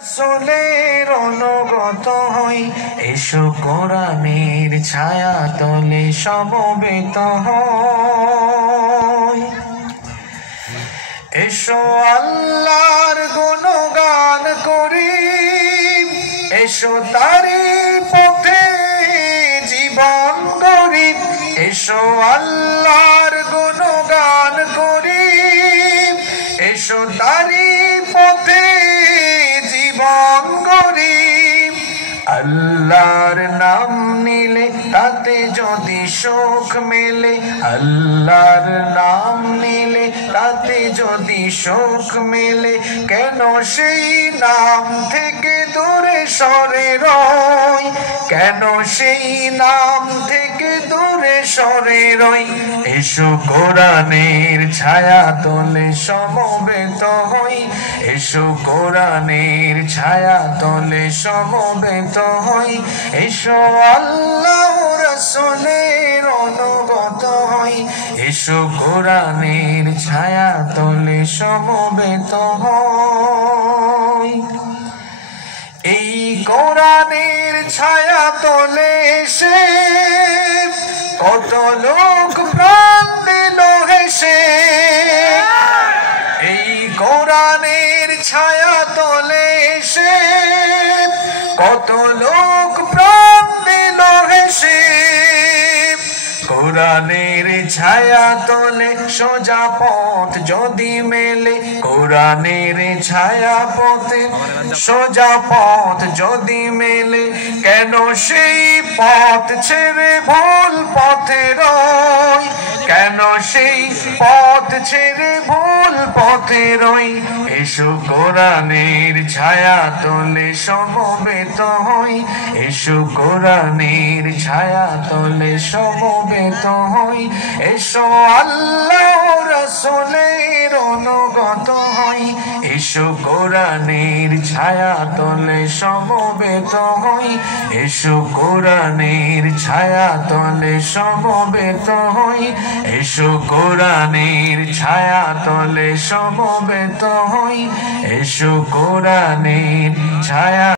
রাসূলের অনুগত হই, এসো কোরআনের ছায়া তলে সমবেত হই। এসো আল্লাহর গুণগান করি, এসো তারি পথে জীবন গড়ি। এসো আল্লাহর গুণগান করি, এসো তারি পথে জীবন গড়ি। আল্লাহর নাম নিলে তাতে যদি সুখ মেলে, আল্লাহর নাম নিলে তাতে যদি সুখ মেলে, কেন সেই নাম থেকে দূরে সরে রই, কেন সেই নাম থেকে দূরে সরে রই। এসো কোরআনের ছায়া তলে সমবেত হই, এসো কোরআনের ছায়া তলে সমবেত হই। এসো আল্লাহ রাসূলের অনুগত হই, এসো কোরআনের ছায়া তলে সমবেত হই। এই কোরআনের ছায়া তলে এসে কত লোক প্রাণ দিল হেসে। এই কোরআনের ছায়া তলে এসে কত লোক প্রাণ দিল হেসে। কোরআনের ছায়া তলে সোজা পথ যদি মেলে, কোরআনের ছায়া পথে সোজা পথ যদি মেলে, কেন সেই পথ ছেড়ে ভুল পথে রই, কেন সেই পথ ছেড়ে ভুল পথে রই। এসো কোরআনের ছায়া তলে সমবেত হই, এসো কোরআনের ছায়া তলে সমবেত হই। এসো আল্লাহ রাসূলের অনুগত হই, এসো কোরআনের ছায়া তলে সমবেত হই, এসো কোরআনের ছায়া তলে সমবেত হই, এসো কোরআনের ছায়া তলে সমবেত হই, এসো কোরআনের ছায়া